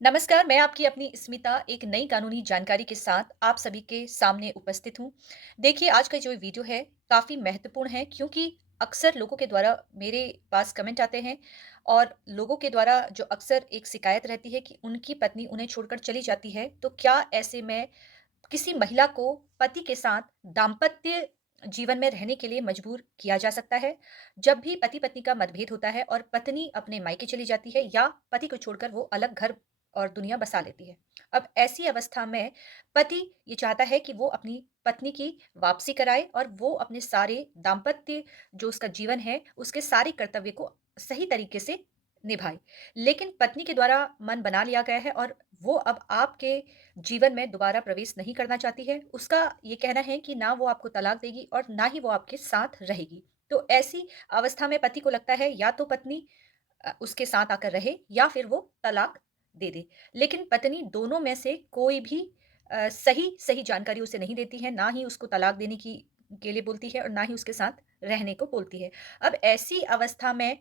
नमस्कार, मैं आपकी अपनी स्मिता एक नई कानूनी जानकारी के साथ आप सभी के सामने उपस्थित हूँ। देखिए, आज का जो वीडियो है, काफ़ी महत्वपूर्ण है क्योंकि अक्सर लोगों के द्वारा मेरे पास कमेंट आते हैं और लोगों के द्वारा जो अक्सर एक शिकायत रहती है कि उनकी पत्नी उन्हें छोड़कर चली जाती है, तो क्या ऐसे में किसी महिला को पति के साथ दाम्पत्य जीवन में रहने के लिए मजबूर किया जा सकता है? जब भी पति-पत्नी का मतभेद होता है और पत्नी अपने मायके चली जाती है या पति को छोड़कर वो अलग घर और दुनिया बसा लेती है। अब ऐसी अवस्था में पति ये चाहता है कि वो अपनी पत्नी की वापसी कराए और वो अपने सारे दाम्पत्य जो उसका जीवन है, उसके सारे कर्तव्य को सही तरीके से निभाए। लेकिन पत्नी के द्वारा मन बना लिया गया है और वो अब आपके जीवन में दोबारा प्रवेश नहीं करना चाहती है। उसका ये कहना है कि ना वो आपको तलाक देगी और ना ही वो आपके साथ रहेगी। तो ऐसी अवस्था में पति को लगता है या तो पत्नी उसके साथ आकर रहे या फिर वो तलाक दे दे। लेकिन पत्नी दोनों में से कोई भी सही सही जानकारी उसे नहीं देती है, ना ही उसको तलाक देने की के लिए बोलती है और ना ही उसके साथ रहने को बोलती है। अब ऐसी अवस्था में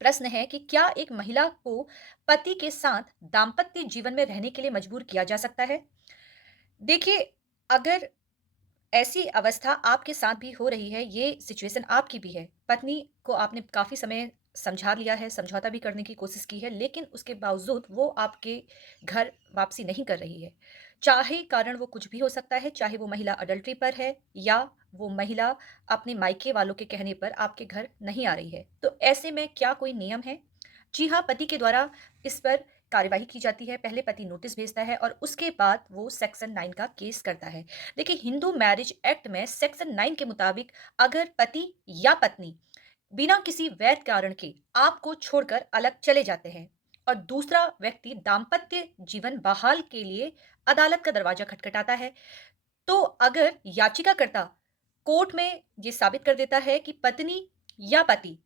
प्रश्न है कि क्या एक महिला को पति के साथ दाम्पत्य जीवन में रहने के लिए मजबूर किया जा सकता है? देखिए, अगर ऐसी अवस्था आपके साथ भी हो रही है, ये सिचुएशन आपकी भी है। पत्नी को आपने काफ़ी समय समझा लिया है, समझौता भी करने की कोशिश की है, लेकिन उसके बावजूद वो आपके घर वापसी नहीं कर रही है। चाहे कारण वो कुछ भी हो सकता है, चाहे वो महिला अडल्टरी पर है या वो महिला अपने मायके वालों के कहने पर आपके घर नहीं आ रही है। तो ऐसे में क्या कोई नियम है? जी हाँ, पति के द्वारा इस पर कार्यवाही की जाती है। पहले पति नोटिस भेजता है और उसके बाद वो सेक्शन 9 का केस करता है। देखिए, हिंदू मैरिज एक्ट में सेक्शन 9 के मुताबिक अगर पति या पत्नी बिना किसी वैध कारण के आपको छोड़कर अलग चले जाते हैं और दूसरा व्यक्ति दाम्पत्य जीवन बहाल के लिए अदालत का दरवाजा खटखटाता है, तो अगर याचिकाकर्ता कोर्ट में ये साबित कर देता है कि पत्नी या पति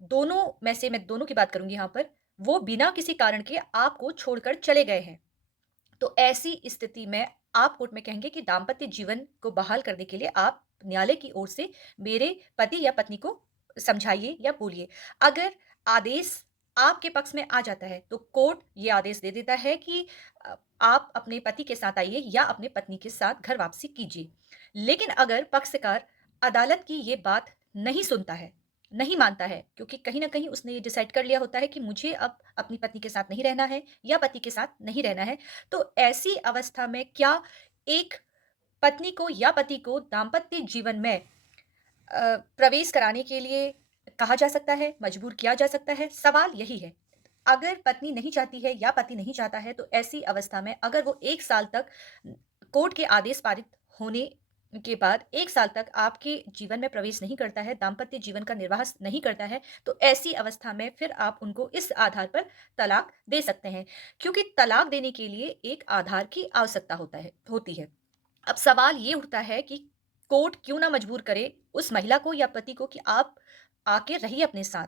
दोनों में से मैं दोनों की बात करूंगी यहाँ पर, वो बिना किसी कारण के आपको छोड़कर चले गए हैं, तो ऐसी स्थिति में आप कोर्ट में कहेंगे कि दाम्पत्य जीवन को बहाल करने के लिए आप न्यायालय की ओर से मेरे पति या पत्नी को समझाइए या बोलिए। अगर आदेश आपके पक्ष में आ जाता है, तो कोर्ट ये आदेश दे देता है कि आप अपने पति के साथ आइए या अपने पत्नी के साथ घर वापसी कीजिए। लेकिन अगर पक्षकार अदालत की ये बात नहीं सुनता है, नहीं मानता है, क्योंकि कहीं न कहीं उसने ये डिसाइड कर लिया होता है कि मुझे अब अपनी पत्नी के साथ नहीं रहना है या पति के साथ नहीं रहना है, तो ऐसी अवस्था में क्या एक पत्नी को या पति को दाम्पत्य जीवन में प्रवेश कराने के लिए कहा जा सकता है, मजबूर किया जा सकता है? सवाल यही है। अगर पत्नी नहीं चाहती है या पति नहीं चाहता है, तो ऐसी अवस्था में अगर वो 1 साल तक कोर्ट के आदेश पारित होने के बाद 1 साल तक आपके जीवन में प्रवेश नहीं करता है, दाम्पत्य जीवन का निर्वाह नहीं करता है, तो ऐसी अवस्था में फिर आप उनको इस आधार पर तलाक दे सकते हैं। क्योंकि तलाक देने के लिए एक आधार की आवश्यकता होती है। अब सवाल ये उठता है कि कोर्ट क्यों ना मजबूर करे उस महिला को या पति को कि आप आके रहिए अपने साथ,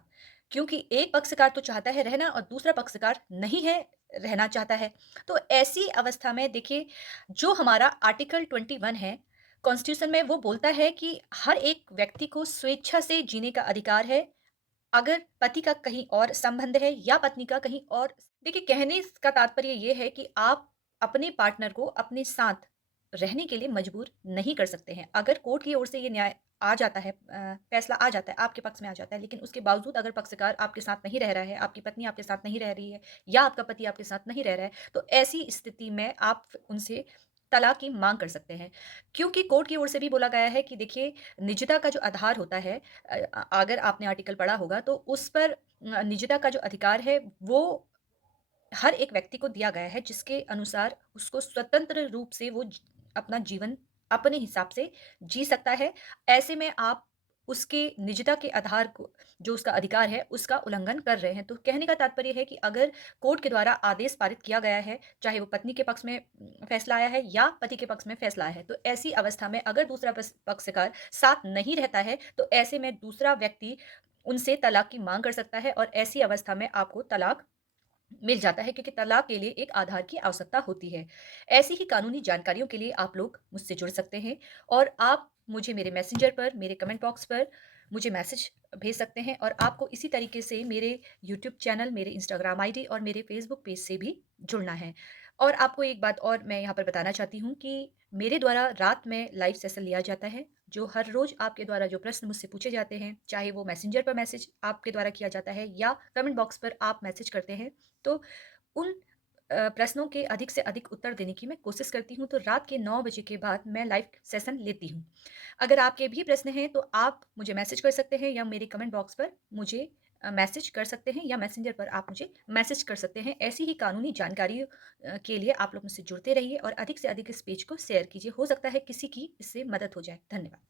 क्योंकि एक पक्षकार तो चाहता है रहना और दूसरा पक्षकार नहीं है, रहना चाहता है। तो ऐसी अवस्था में देखिए, जो हमारा आर्टिकल 21 है कॉन्स्टिट्यूशन में, वो बोलता है कि हर एक व्यक्ति को स्वेच्छा से जीने का अधिकार है। अगर पति का कहीं और संबंध है या पत्नी का कहीं और, देखिए, कहने का तात्पर्य ये है कि आप अपने पार्टनर को अपने साथ रहने के लिए मजबूर नहीं कर सकते हैं। अगर कोर्ट की ओर से ये न्याय आ जाता है, फैसला आ जाता है, आपके पक्ष में आ जाता है, लेकिन उसके बावजूद अगर पक्षकार आपके साथ नहीं रह रहा है, आपकी पत्नी आपके साथ नहीं रह रही है या आपका पति आपके साथ नहीं रह रहा है, तो ऐसी स्थिति में आप उनसे तलाक की माँग कर सकते हैं। क्योंकि कोर्ट की ओर से भी बोला गया है कि देखिए, निजता का जो आधार होता है, अगर आपने आर्टिकल पढ़ा होगा तो उस पर निजता का जो अधिकार है वो हर एक व्यक्ति को दिया गया है, जिसके अनुसार उसको स्वतंत्र रूप से वो अपना जीवन अपने हिसाब से जी सकता है। ऐसे में आप उसके निजता के आधार को, जो उसका अधिकार है, उसका उल्लंघन कर रहे हैं। तो कहने का तात्पर्य है कि अगर कोर्ट के द्वारा आदेश पारित किया गया है, चाहे वो पत्नी के पक्ष में फैसला आया है या पति के पक्ष में फैसला आया है, तो ऐसी अवस्था में अगर दूसरा पक्षकार साथ नहीं रहता है, तो ऐसे में दूसरा व्यक्ति उनसे तलाक की मांग कर सकता है और ऐसी अवस्था में आपको तलाक मिल जाता है, क्योंकि तलाक के लिए एक आधार की आवश्यकता होती है। ऐसी ही कानूनी जानकारियों के लिए आप लोग मुझसे जुड़ सकते हैं और आप मुझे मेरे मैसेंजर पर, मेरे कमेंट बॉक्स पर मुझे मैसेज भेज सकते हैं और आपको इसी तरीके से मेरे यूट्यूब चैनल, मेरे इंस्टाग्राम आईडी और मेरे फ़ेसबुक पेज से भी जुड़ना है। और आपको एक बात और मैं यहाँ पर बताना चाहती हूँ कि मेरे द्वारा रात में लाइव सेशन लिया जाता है, जो हर रोज़ आपके द्वारा जो प्रश्न मुझसे पूछे जाते हैं, चाहे वो मैसेंजर पर मैसेज आपके द्वारा किया जाता है या कमेंट बॉक्स पर आप मैसेज करते हैं, तो उन प्रश्नों के अधिक से अधिक उत्तर देने की मैं कोशिश करती हूँ, तो रात के 9 बजे के बाद मैं लाइव सेशन लेती हूँ। अगर आपके भी प्रश्न हैं, तो आप मुझे मैसेज कर सकते हैं या मेरे कमेंट बॉक्स पर मुझे मैसेज कर सकते हैं या मैसेंजर पर आप मुझे मैसेज कर सकते हैं। ऐसी ही कानूनी जानकारी के लिए आप लोग मुझसे जुड़ते रहिए और अधिक से अधिक इस पेज को शेयर कीजिए। हो सकता है किसी की इससे मदद हो जाए। धन्यवाद।